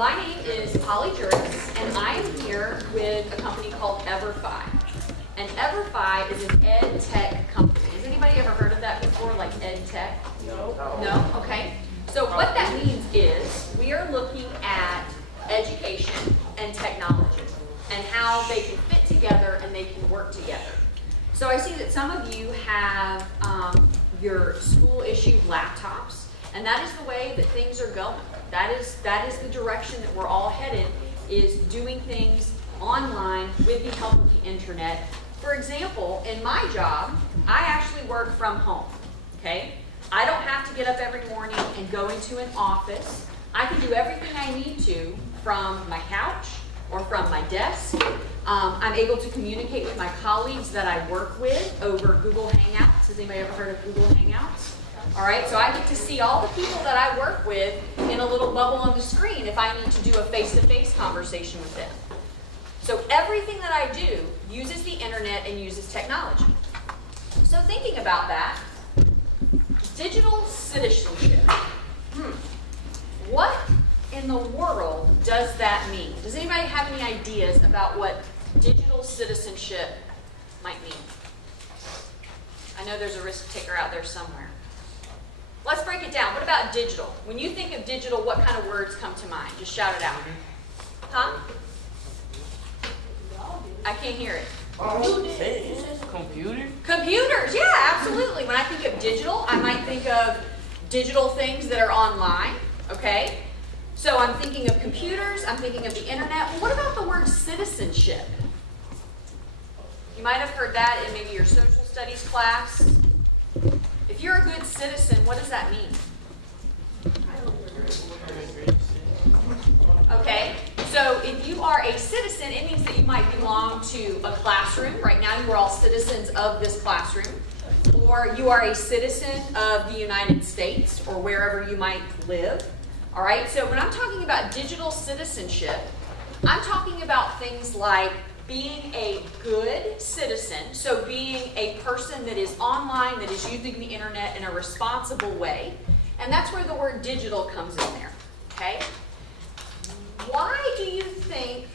My name is Juras, and I am here with a company called EverFi. And EverFi is an ed tech company. Has anybody ever heard of that before, like ed tech? No. No? Okay. So what that means is we are looking at education and technology and how they can fit together and they can work together. So I see that some of you have your school-issued laptops, and that is the way that things are going. That is the direction that we're all headed, is doing things online with the help of the internet. For example, in my job, I actually work from home, okay? I don't have to get up every morning and go into an office. I can do everything I need to from my couch or from my desk. I'm able to communicate with my colleagues that I work with over Google Hangouts. Has anybody ever heard of Google Hangouts? All right, so I get to see all the people that I work with in a little bubble on the screen if I need to do a face-to-face conversation with them. So everything that I do uses the internet and uses technology. So thinking about that, digital citizenship. What in the world does that mean? Does anybody have any ideas about what digital citizenship might mean? I know there's a risk taker out there somewhere. Let's break it down. What about digital? When you think of digital, what kind of words come to mind? Just shout it out. Huh? I can't hear it. Computer? Computers, yeah, absolutely. When I think of digital, I might think of digital things that are online, okay? So I'm thinking of computers, I'm thinking of the internet. Well, what about the word citizenship? You might have heard that in maybe your social studies class. If you're a good citizen, what does that mean? Okay, so if you are a citizen, it means that you might belong to a classroom. Right now you are all citizens of this classroom. Or you are a citizen of the United States or wherever you might live. All right, so when I'm talking about digital citizenship, I'm talking about things like being a good citizen, so being a person that is online, that is using the internet in a responsible way. And that's where the word digital comes in there, okay? Why do you think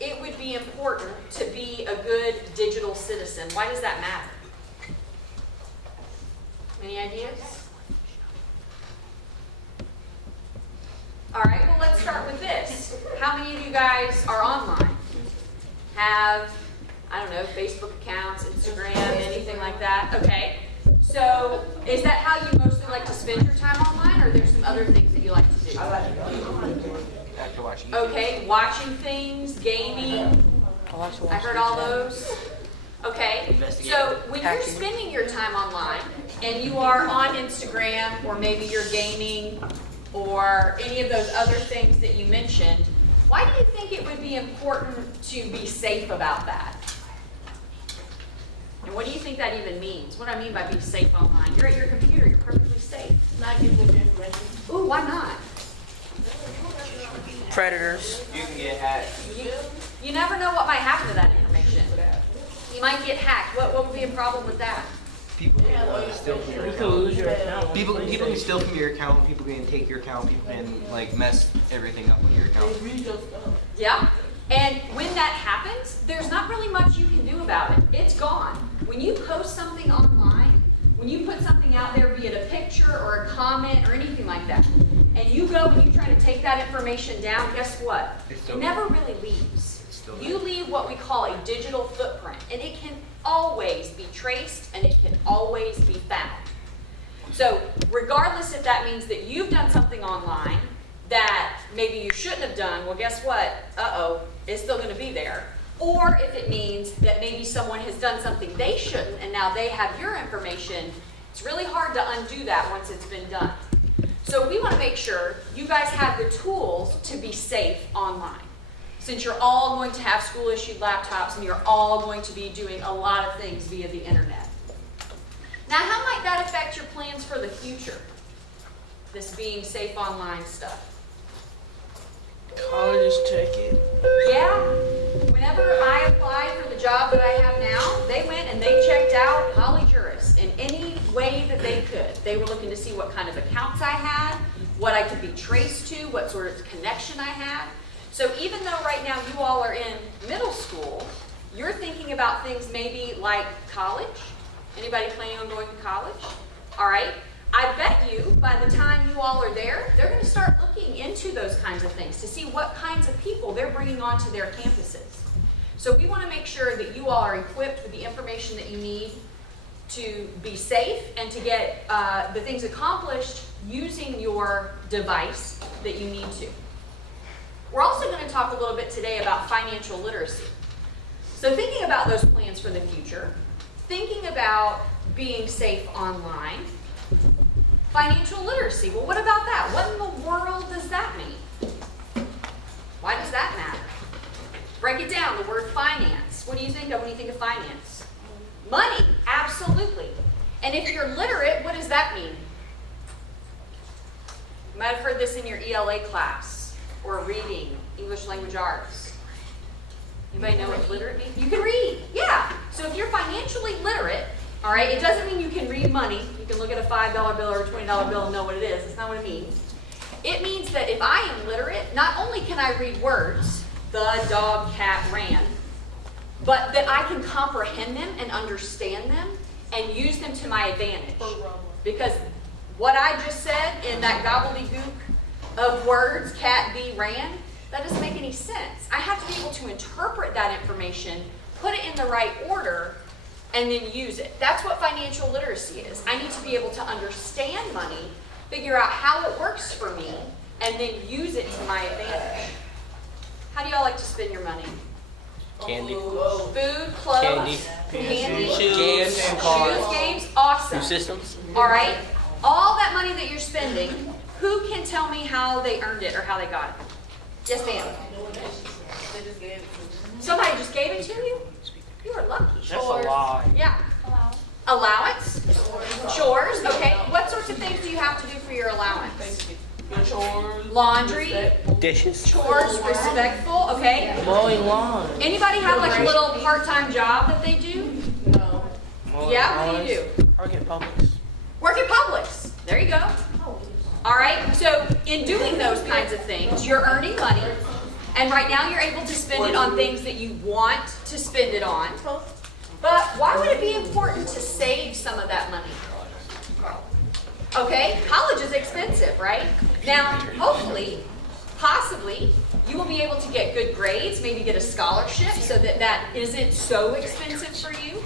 it would be important to be a good digital citizen? Why does that matter? Any ideas? All right, well, let's start with this. How many of you guys are online? Have, I don't know, Facebook accounts, Instagram, anything like that? Okay. So is that how you mostly like to spend your time online, or there's some other things that you like to do? I like to watch YouTube. Okay, watching things, gaming. I heard all those. Okay, so when you're spending your time online and you are on Instagram, or maybe you're gaming, or any of those other things that you mentioned, why do you think it would be important to be safe about that? And what do you think that even means? What do I mean by being safe online? You're at your computer, you're perfectly safe. Not giving them information. Ooh, why not? Predators. You can get hacked. You never know what might happen to that information. You might get hacked. What would be a problem with that? People can steal from your You can account. lose your account. People can steal from your account. People can take your account. People can like mess everything up on your account. They read your stuff. Yeah. And when that happens, there's not really much you can do about it. It's gone. When you post something online, when you put something out there, be it a picture or a comment or anything like that, and you go and you try to take that information down, guess what? It never really leaves. You leave what we call a digital footprint, and it can always be traced and it can always be found. So regardless if that means that you've done something online that maybe you shouldn't have done, well, guess what? Uh-oh, it's still going to be there. Or if it means that maybe someone has done something they shouldn't and now they have your information, it's really hard to undo that once it's been done. So we want to make sure you guys have the tools to be safe online. Since you're all going to have school-issued laptops and you're all going to be doing a lot of things via the internet. Now, how might that affect your plans for the future? This being safe online stuff. Colleges check it. Yeah. Whenever I applied for the job that I have now, they went and they checked out Juras in any way that they could. They were looking to see what kind of accounts I had, what I could be traced to, what sort of connection I had. So even though right now you all are in middle school, you're thinking about things maybe like college. Anybody planning on going to college? All right. I bet you by the time you all are there, they're going to start looking into those kinds of things to see what kinds of people they're bringing onto their campuses. So we want to make sure that you all are equipped with the information that you need to be safe and to get the things accomplished using your device that you need to. We're also going to talk a little bit today about financial literacy. So thinking about those plans for the future, thinking about being safe online, financial literacy. Well, what about that? What in the world does that mean? Why does that matter? Break it down, the word finance. What do you think of when you think of finance? Money, absolutely. And if you're literate, what does that mean? You might have heard this in your ELA class, or reading, English language arts. Anybody know what literate means? You can read, yeah. So if you're financially literate, all right, it doesn't mean you can read money. You can look at a $5 bill or a $20 bill and know what it is. That's not what it means. It means that if I am literate, not only can I read words, the dog, cat, ran, but that I can comprehend them and understand them and use them to my advantage. Because what I just said in that gobbledygook of words, cat, bee, ran, that doesn't make any sense. I have to be able to interpret that information, put it in the right order, and then use it. That's what financial literacy is. I need to be able to understand money, figure out how it works for me, and then use it to my advantage. How do y'all like to spend your money? Candy. Food, clothes, candy, Shoes, and cars. shoes, games, awesome. New systems. All right? All that money that you're spending, who can tell me how they earned it or how they got it? Yes, ma'am. They just gave it to me. Somebody just gave it to you? You are lucky. That's a lie. Yeah. Allowance? Chores, okay. What sorts of things do you have to do for your allowance? Your chores. Laundry, Dishes. chores, respectful, okay. Mowing lawn. Anybody have like a little part-time job that they do? No. Yeah, what do you do? Target Publix. Work at Publix. There you go. All right, so in doing those kinds of things, you're earning money, and right now you're able to spend it on things that you want to spend it on. But why would it be important to save some of that money? Okay, college is expensive, right? Now, hopefully, possibly, you will be able to get good grades, maybe get a scholarship so that that isn't so expensive for you.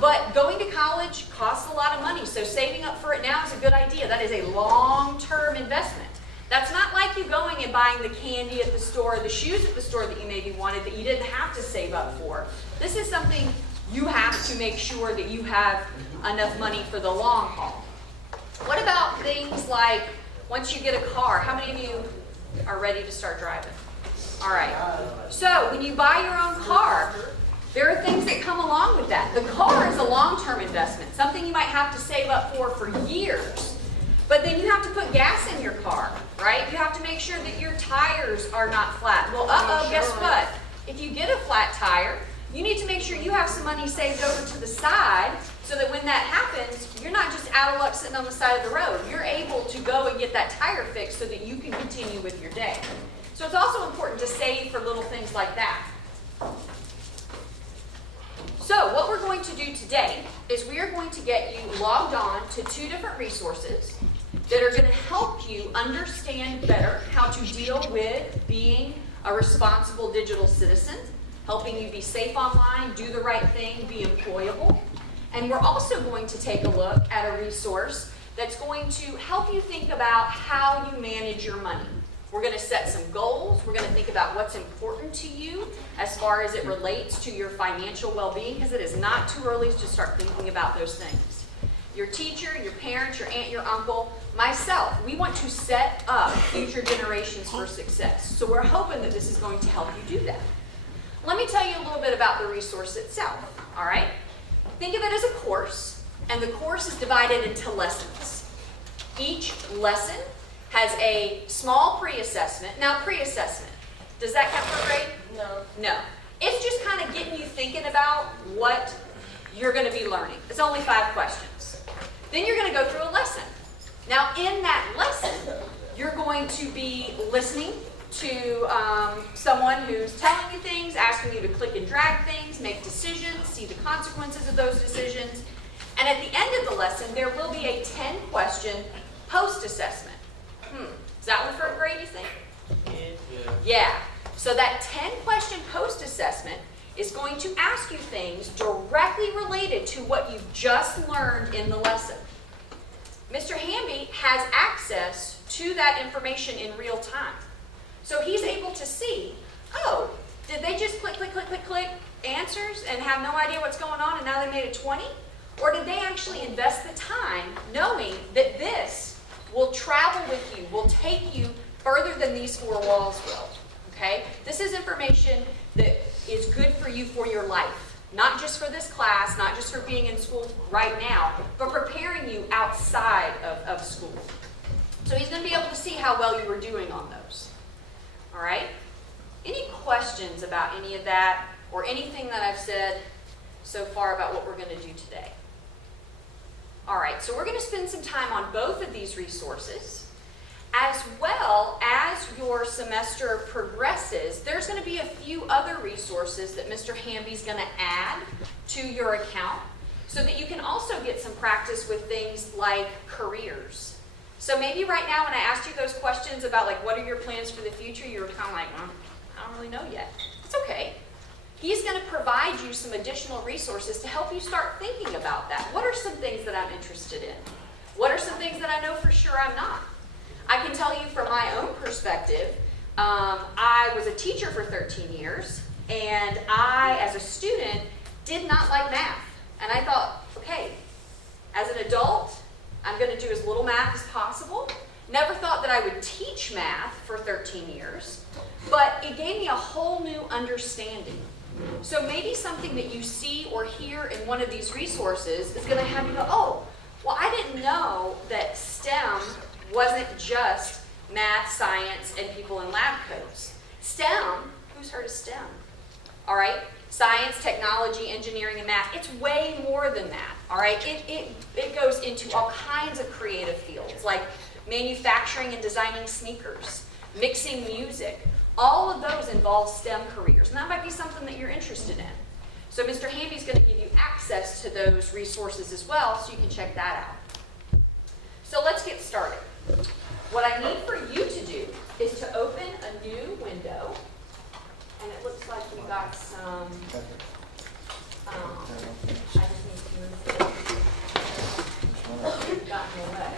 But going to college costs a lot of money, so saving up for it now is a good idea. That is a long-term investment. That's not like you going and buying the candy at the store, the shoes at the store that you maybe wanted that you didn't have to save up for. This is something you have to make sure that you have enough money for the long haul. What about things like once you get a car? How many of you are ready to start driving? All right. So when you buy your own car, there are things that come along with that. The car is a long-term investment, something you might have to save up for years. But then you have to put gas in your car, right? You have to make sure that your tires are not flat. Well, guess what? If you get a flat tire, you need to make sure you have some money saved over to the side so that when that happens, you're not just out of luck sitting on the side of the road. You're able to go and get that tire fixed so that you can continue with your day. So it's also important to save for little things like that. So what we're going to do today is we are going to get you logged on to 2 different resources that are going to help you understand better how to deal with being a responsible digital citizen, helping you be safe online, do the right thing, be employable. And we're also going to take a look at a resource that's going to help you think about how you manage your money. We're going to set some goals. We're going to think about what's important to you as far as it relates to your financial well-being, because it is not too early to start thinking about those things. Your teacher, your parents, your aunt, your uncle, myself, we want to set up future generations for success. So we're hoping that this is going to help you do that. Let me tell you a little bit about the resource itself, all right? Think of it as a course, and the course is divided into lessons. Each lesson has a small pre-assessment. Now, pre-assessment, does that count for a grade? No. No. It's just kind of getting you thinking about what you're going to be learning. It's only 5 questions. Then you're going to go through a lesson. Now, in that lesson, you're going to be listening to someone who's telling you things, asking you to click and drag things, make decisions, see the consequences of those decisions. And at the end of the lesson, there will be a 10-question post-assessment. Is that one for a grade, you think? Yeah. So that 10-question post-assessment is going to ask you things directly related to what you've just learned in the lesson. Mr. Hamby has access to that information in real time. So he's able to see, oh, did they just click, click, click, click, click answers and have no idea what's going on and now they made a 20? Or did they actually invest the time knowing that this will travel with you, will take you further than these four walls will? Okay? This is information that is good for you for your life. Not just for this class, not just for being in school right now, but preparing you outside of school. So he's going to be able to see how well you were doing on those. All right? Any questions about any of that or anything that I've said so far about what we're going to do today? All right, so we're going to spend some time on both of these resources. As well as your semester progresses, there's going to be a few other resources that Mr. Hamby's going to add to your account so that you can also get some practice with things like careers. So maybe right now when I asked you those questions about like what are your plans for the future, you were kind of like, I don't really know yet. It's okay. He's going to provide you some additional resources to help you start thinking about that. What are some things that I'm interested in? What are some things that I know for sure I'm not? I can tell you from my own perspective, I was a teacher for 13 years, and I, as a student, did not like math. And I thought, okay, as an adult, I'm going to do as little math as possible. Never thought that I would teach math for 13 years, but it gave me a whole new understanding. So maybe something that you see or hear in one of these resources is going to have you go, oh, well, I didn't know that STEM wasn't just math, science, and people in lab coats. STEM, who's heard of STEM? All right, science, technology, engineering, and math. It's way more than that, all right? It goes into all kinds of creative fields, like manufacturing and designing sneakers, mixing music. All of those involve STEM careers, and that might be something that you're interested in. So Mr. Hamby's going to give you access to those resources as well, so you can check that out. So let's get started. What I need for you to do is to open a new window, and it looks like we got some, I just need to move it. Got in the way.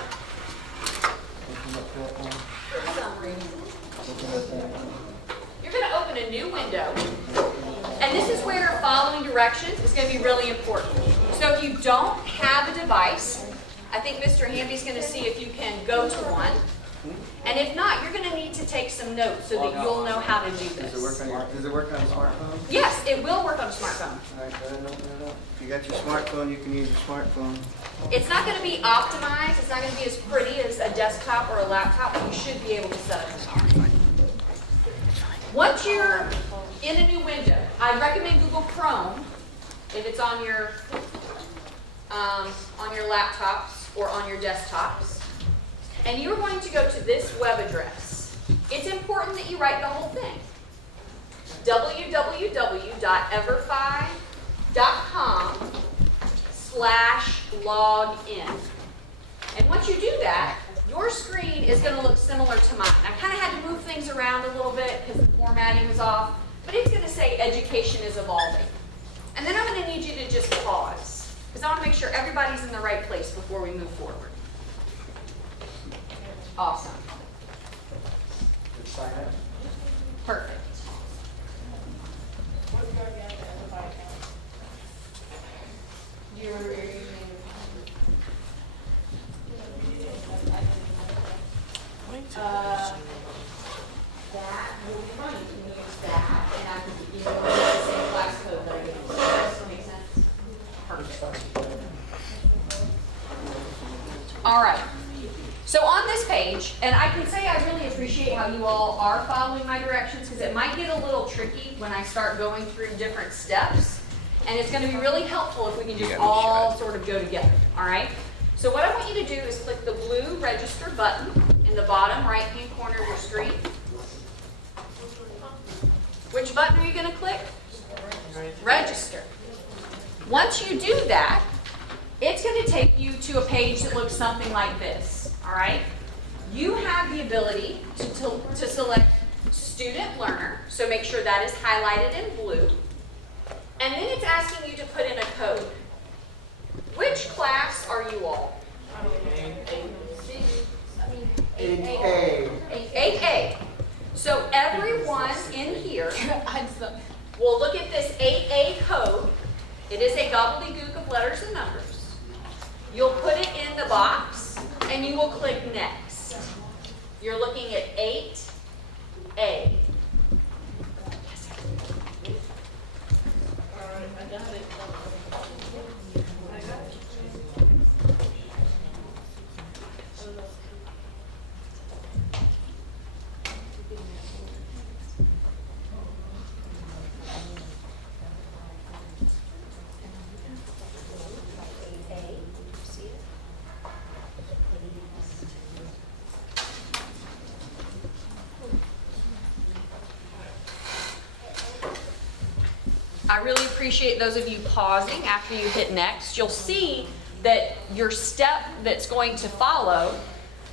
For some reason. You're going to open a new window, and this is where following directions is going to be really important. So if you don't have a device, I think Mr. Hamby's going to see if you can go to one. And if not, you're going to need to take some notes so that you'll know how to do this. Does it work on a smartphone? Yes, it will work on a smartphone. All right, go ahead and open it up. If you got your smartphone, you can use your smartphone. It's not going to be optimized. It's not going to be as pretty as a desktop or a laptop, but you should be able to set up an Once you're in a new window, I'd recommend Google Chrome if it's on your laptops or on your desktops. And you're going to go to this web address. It's important that you write the whole thing. www.everfi.com/login. And once you do that, your screen is going to look similar to mine. I kind of had to move things around a little bit because the formatting was off, but it's going to say education is evolving. And then I'm going to need you to just pause because I want to make sure everybody's in the right place before we move forward. Awesome. Perfect. You're using that will be fine. You can use that, and I can use the same class code that I use. Does that make sense? Perfect. All right. So on this page, and I can say I really appreciate how you all are following my directions because it might get a little tricky when I start going through different steps, and it's going to be really helpful if we can just all sort of go together. All right. So what I want you to do is click the blue register button in the bottom right-hand corner of your screen. Which button are you going to click? Register. Once you do that, it's going to take you to a page that looks something like this. All right? You have the ability to select student learner, so make sure that is highlighted in blue. And then it's asking you to put in a code. Which class are you all? 8A. 8A. So everyone in here will look at this 8A code. It is a gobbledygook of letters and numbers. You'll put it in the box and you will click next. You're looking at 8A. I really appreciate those of you pausing after you hit next. You'll see that your step that's going to follow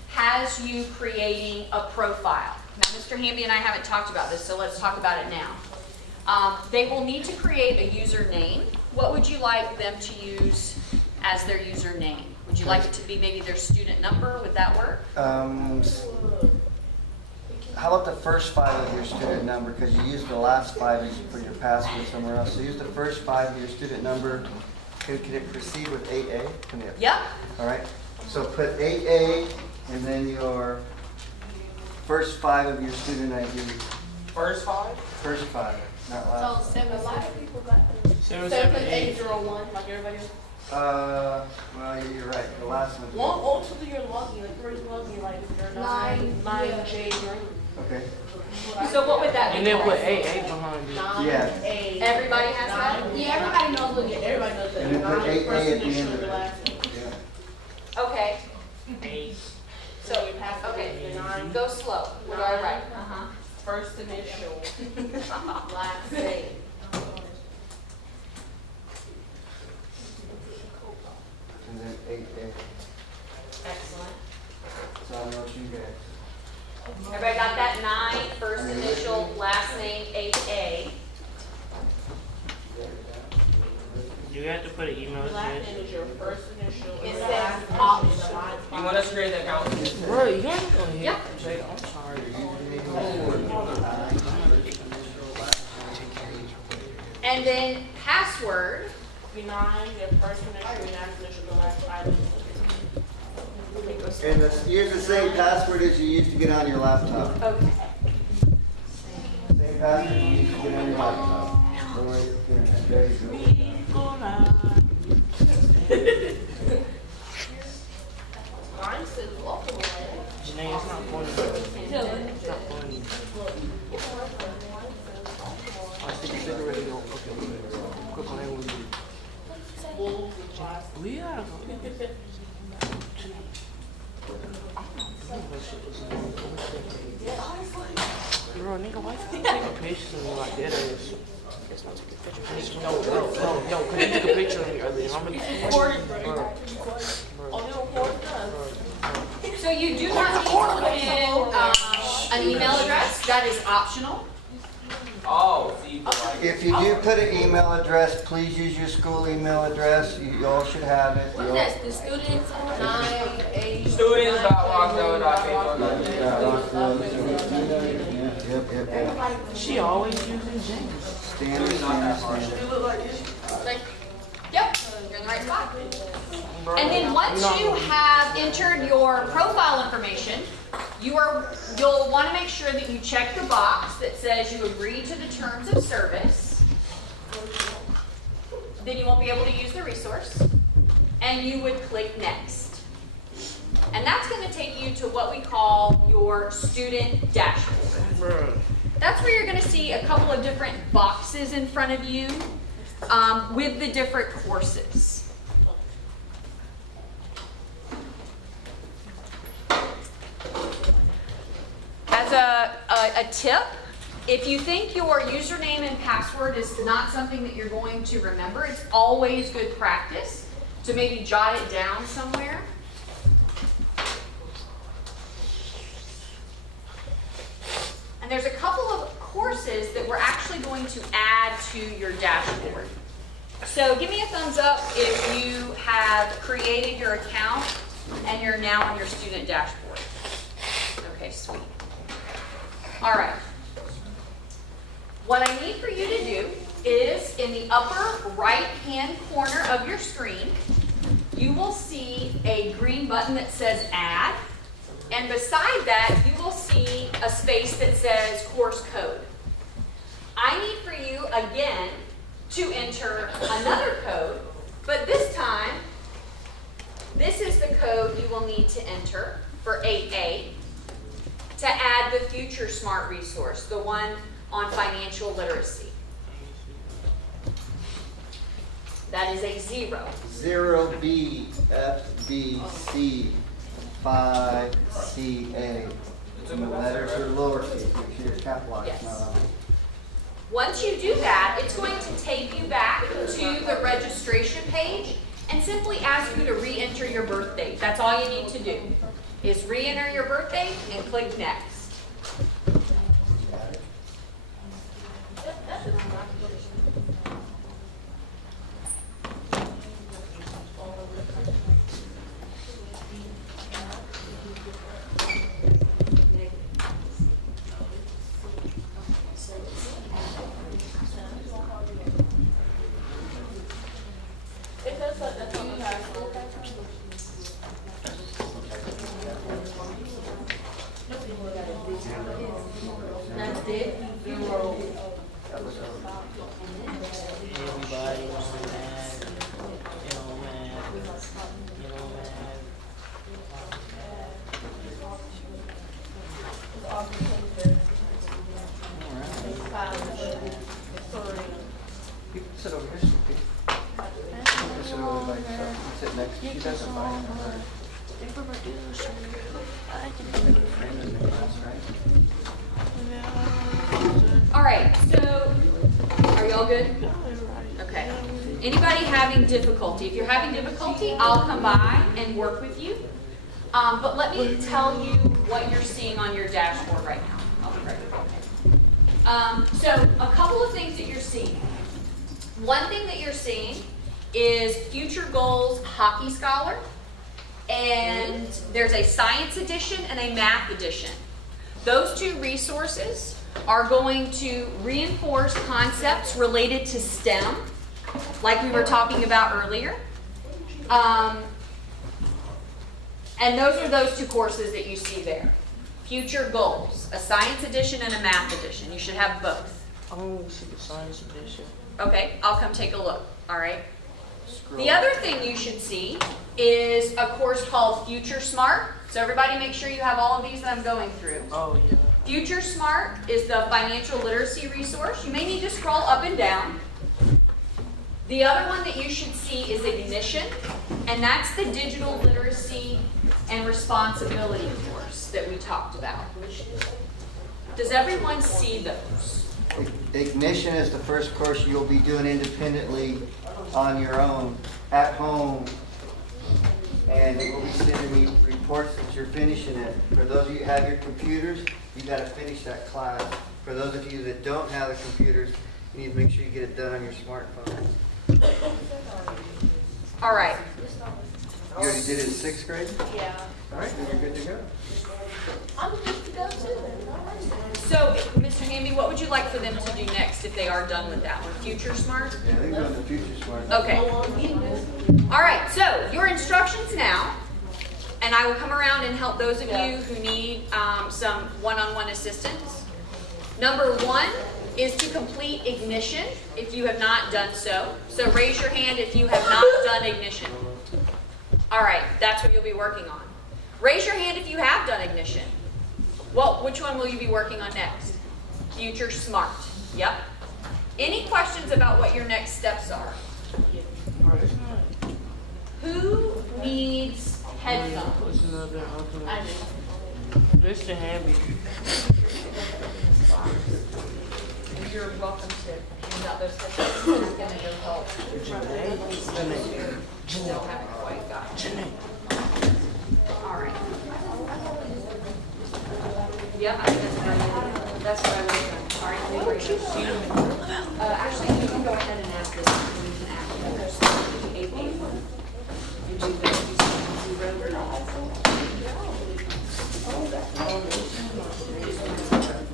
has you creating a profile. Now, Mr. Hamby and I haven't talked about this, so let's talk about it now. They will need to create a username. What would you like them to use as their username? Would you like it to be maybe their student number? Would that work? How about the first 5 of your student number? Because you used the last 5 as you put your password somewhere else. So use the first 5 of your student number. Can it proceed with 8A? Can it? Yep. All right. So put 8A and then your first 5 of your student ID. First 5? First 5, not last. So a lot of people got 778. 7801, like everybody else. Well, you're right. The last one. One to do your login, like first login, like your 9J green. Okay. So what would that And be? then put 8 behind it. 9A. Everybody has that? Yeah, everybody knows. Look, everybody knows that. And then put 8A First at the initial, end of the it. last name. Yeah. Okay. 8. So your password Okay. is the 9. Go slow. What do I write? First initial, last name. And then 8A. Excellent. So I know what you guys. Everybody got that? 9, first initial, last name, 8A. You have to put an email Your last address. name is your first initial. It and says last name option. is the last You want us to create an account? Bro, you gotta go ahead. Yeah. Jay, I'm sorry. And then password. Your 9, your first initial, your last initial, the last 5 digits. And use the same password as you used to get on your laptop. Okay. Same password you used to get on your laptop. Don't worry, internet. There you go. Mine says local, right? Janae, it's not funny. It's not funny. I think it's already on. Okay, quick on that one. Wolves and flies. We gotta go. Bro, nigga, why you take a picture of me like that? It's not take a picture. No, can you take a picture of me earlier? How many? Recorded, bro. Bro, Oh, you recorded us. So you do not need to put in an email address. That is optional. Oh, so you like If you do put an email address, please use your school email address. You all should have it. What is that? The students, 9A. Yep. she always using James. Standard. Yep, you're in the right spot. And then once you have entered your profile information, you'll want to make sure that you check the box that says you agree to the terms of service. Then you won't be able to use the resource. And you would click next. And that's going to take you to what we call your student dashboard. Bro. That's where you're going to see a couple of different boxes in front of you with the different courses. a tip. If you think your username and password is not something that you're going to remember, it's always good practice to maybe jot it down somewhere. And there's a couple of courses that we're actually going to add to your dashboard. So give me a thumbs up if you have created your account and you're now on your student dashboard. Okay, sweet. All right. What I need for you to do is in the upper right-hand corner of your screen, you will see a green button that says Add. And beside that, you will see a space that says Course Code. I need for you, again, to enter another code, but this time, this is the code you will need to enter for 8A to add the Future Smart resource, the one on financial literacy. That is a 0. 0BFBC 5CA. And the letters are lowercase, make sure you're capitalized, Yes. not on. Once you do that, it's going to take you back to the registration page and simply ask you to re-enter your birth date. That's all you need to do, is re-enter your birth date and click Next. It does like that sometimes. That's it. That was Everybody on that. You know, man. You know, man. You can sit over here. You can sit over by yourself. You can sit next to you. She doesn't mind. All right, so are y'all good? Okay. Anybody having difficulty? If you're having difficulty, I'll come by and work with you. But let me tell you what you're seeing on your dashboard right now. I'll be right back. So a couple of things that you're seeing. One thing that you're seeing is Future Goals Hockey Scholar. And there's a science edition and a math edition. Those two resources are going to reinforce concepts related to STEM, like we were talking about earlier. And those are those two courses that you see there. Future Goals, a science edition and a math edition. You should have both. I want to see the science edition. Okay, I'll come take a look, all right? Scroll. The other thing you should see is a course called Future Smart. So everybody make sure you have all of these that I'm going through. Oh, yeah. Future Smart is the financial literacy resource. You may need to scroll up and down. The other one that you should see is Ignition, and that's the digital literacy and responsibility course that we talked about. Does everyone see those? Ignition is the first course you'll be doing independently on your own, at home. And it will be sending me reports that you're finishing it. For those of you who have your computers, you gotta finish that class. For those of you that don't have the computers, you need to make sure you get it done on your smartphone. All right. You already did it in 6th grade? Yeah. All right, then you're good to go. I'm good to go too. So, Mr. Hamby, what would you like for them to do next if they are done with that one? Future Smart? Yeah, they can go in the future smart. Okay. All right, so your instructions now, and I will come around and help those of you who need some one-on-one assistance. Number 1 is to complete Ignition if you have not done so. So raise your hand if you have not done Ignition. All right, that's what you'll be working on. Raise your hand if you have done Ignition. Well, which one will you be working on next? Future Smart. Yep. Any questions about what your next steps are? Who needs headphones? What's another? I do. Mr. Hamby. You're welcome to hand out those tickets, and I'm gonna go help. Still haven't quite got it. All right. Yep, I think that's what I was doing. All right, leave right here. Actually, you can go ahead and ask this, and you can ask the others. 881. You do the, you see 0 or not?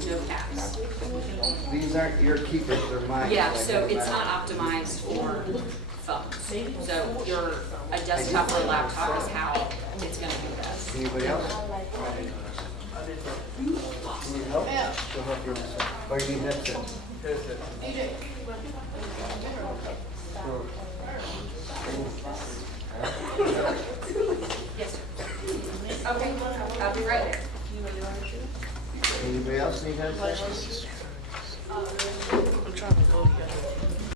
No caps. These aren't your keepers, they're mine. Yeah, Like, so it's not optimized for phones. So a desktop or a laptop is how it's gonna be best. Anybody else? Need help? She'll help you on this. Or you need that too? Yes, sir. Okay, I'll be right there. Anybody else need that? I'm trying to go together.